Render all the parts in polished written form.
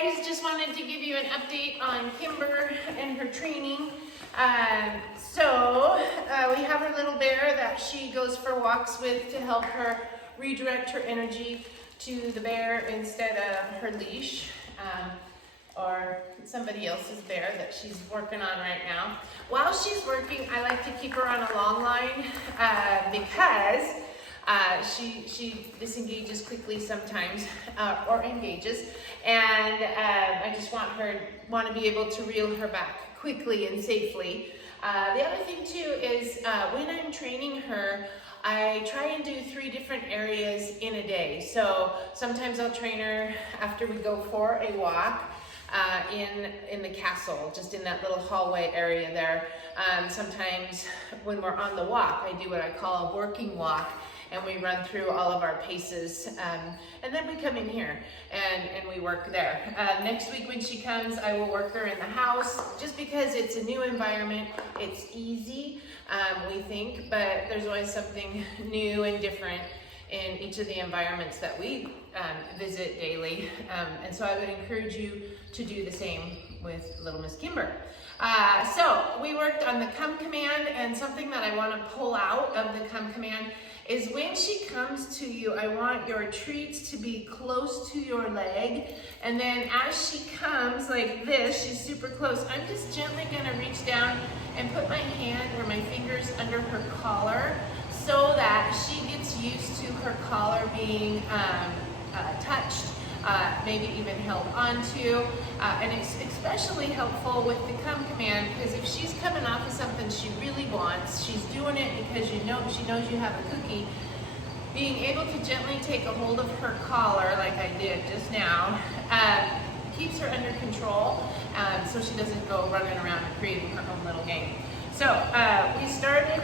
guys, just wanted to give you an update on Kimber and her training. We have our little bear that she goes for walks with to help her redirect her energy to the bear instead of her leash or somebody else's bear that she's working on right now. While she's working, I like to keep her on a long line because she disengages quickly sometimes, or engages, and I just want to be able to reel her back quickly and safely. The other thing too is when I'm training her, I try and do 3 different areas in a day. So sometimes I'll train her after we go for a walk in the castle, just in that little hallway area there. Sometimes when we're on the walk, I do what I call a working walk, and we run through all of our paces, and then we come in here and we work there. Next week when she comes, I will work her in the house, just because it's a new environment. It's easy, we think, but there's always something new and different in each of the environments that we visit daily, and so I would encourage you to do the same with little Miss Kimber. So we worked on the come command, and something that I want to pull out of the come command is when she comes to you, I want your treats to be close to your leg, and then as she comes like this, she's super close, I'm just gently gonna reach down and put my hand or my fingers under her collar so that she gets used to her collar being touched, maybe even held onto, and it's especially helpful with the come command, because if she's coming off of something she really wants, she's doing it because she knows you have a cookie, being able to gently take a hold of her collar like I did just now keeps her under control, so she doesn't go running around and creating her own little game. So we started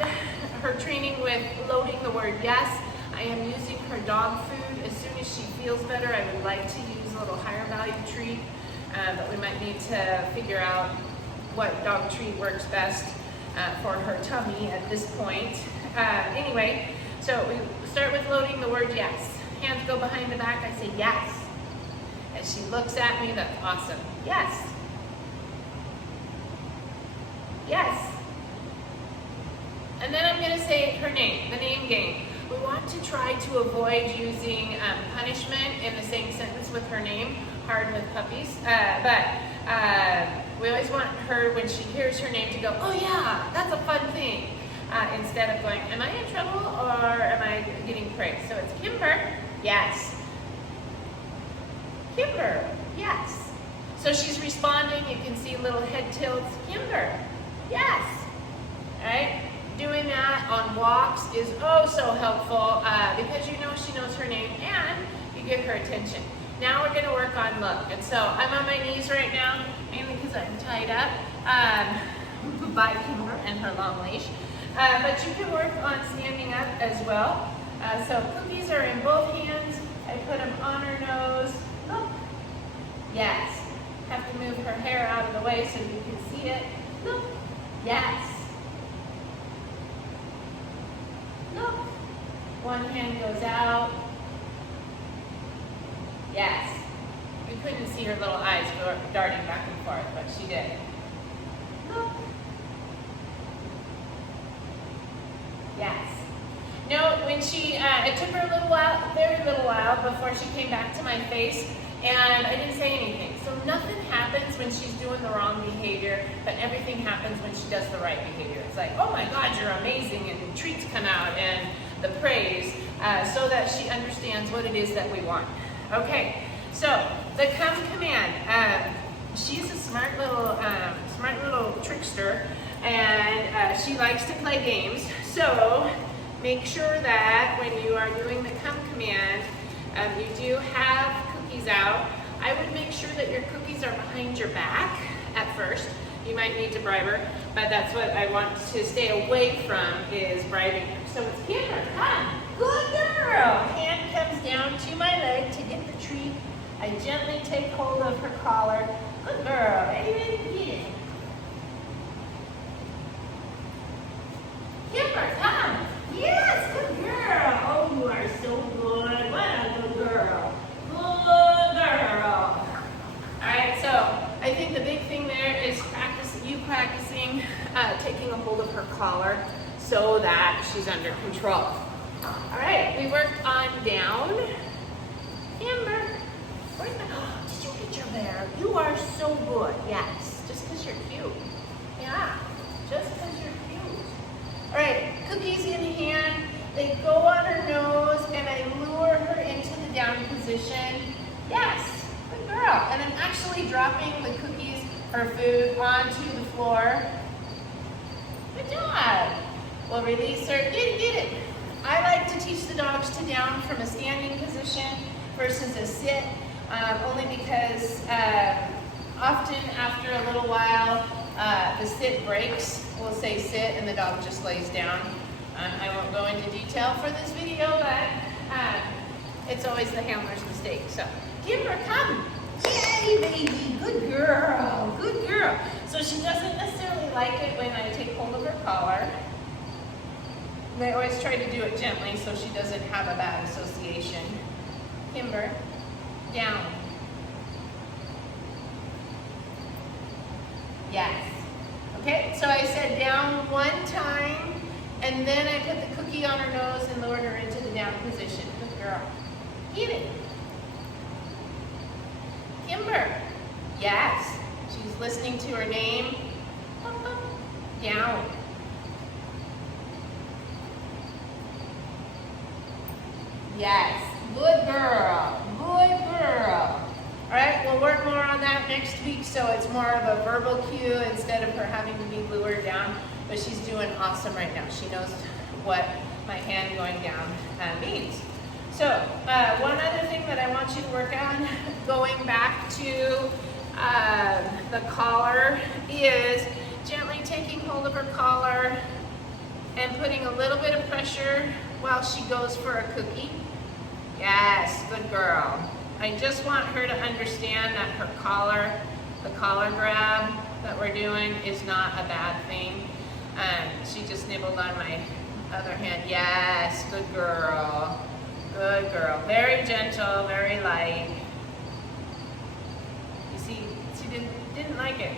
her training with loading the word yes. I am using her dog food. As soon as she feels better, I would like to use a little higher value treat, but we might need to figure out what dog treat works best for her tummy at this point. Anyway, so we start with loading the word yes. Hands go behind the back, I say yes. As she looks at me, that's awesome. Yes. Yes. And then I'm gonna say her name, the name game. We want to try to avoid using punishment in the same sentence with her name, hard with puppies, but we always want her, when she hears her name, to go, oh yeah, that's a fun thing, instead of going, am I in trouble or am I getting praised? So it's Kimber, yes. Kimber, yes. So she's responding, you can see little head tilts, Kimber, yes. All right? Doing that on walks is oh so helpful because you know she knows her name and you get her attention. Now we're going to work on look. And so I'm on my knees right now, mainly because I'm tied up by Kimber and her long leash. But you can work on standing up as well. So cookies are in both hands. I put them on her nose. Look. Yes. Have to move her hair out of the way so you can see it. Look. Yes. Look. One hand goes out. Yes. We couldn't see her little eyes darting back and forth, but she did. Look. Yes. No, when she, it took her a little while, very little while, before she came back to my face, and I didn't say anything. So nothing happens when she's doing the wrong behavior, but everything happens when she does the right behavior. It's like, oh my God, you're amazing, and treats come out, and the praise, so that she understands what it is that we want. Okay, so the come command. She's a smart little trickster, and she likes to play games. So make sure that when you are doing the come command, you do have cookies out. I would make sure that your cookies are behind your back at first. You might need to bribe her, but that's what I want to stay away from, is bribing her. So it's Kimber, come, good girl. Hand comes down to my leg to get the treat. I gently take hold of her collar. Good girl, are you ready to get it? Kimber, come. Yes, good girl. Oh, you are so good. What a good girl. Good girl. All right. so that she's under control. All right, we worked on down. Kimber, where's my, did you get your bear? You are so good, yes, just because you're cute. Yeah, just because you're cute. All right, cookies in hand. They go on her nose and I lure her into the down position. Yes, good girl. And I'm actually dropping the cookies, her food, onto the floor. Good job. We'll release her. Get it. I like to teach the dogs to down from a standing position versus a sit, only because often after a little while, the sit breaks. We'll say sit and the dog just lays down. I won't go into detail for this video, but it's always the handler's mistake. So, Kimber, come. Yay, baby. Good girl. Good girl. So she doesn't necessarily like it when I take hold of her collar. And I always try to do it gently so she doesn't have a bad association. Kimber, down. Yes. Okay, so I said down one time, and then I put the cookie on her nose and lowered her into the down position. Good girl. Get it. Kimber. Yes. She's listening to her name. Down. Yes. Good girl. Good girl. All right, we'll work more on that next week so it's more of a verbal cue instead of her having to be lured down. But she's doing awesome right now. She knows what my hand going down means. So one other thing that I want you to work on, going back to the collar, is gently taking hold of her collar and putting a little bit of pressure while she goes for a cookie. Yes, good girl. I just want her to understand that her collar, the collar grab that we're doing is not a bad thing. She just nibbled on my other hand. Yes, good girl. Good girl. Very gentle, very light. You see, she didn't like it.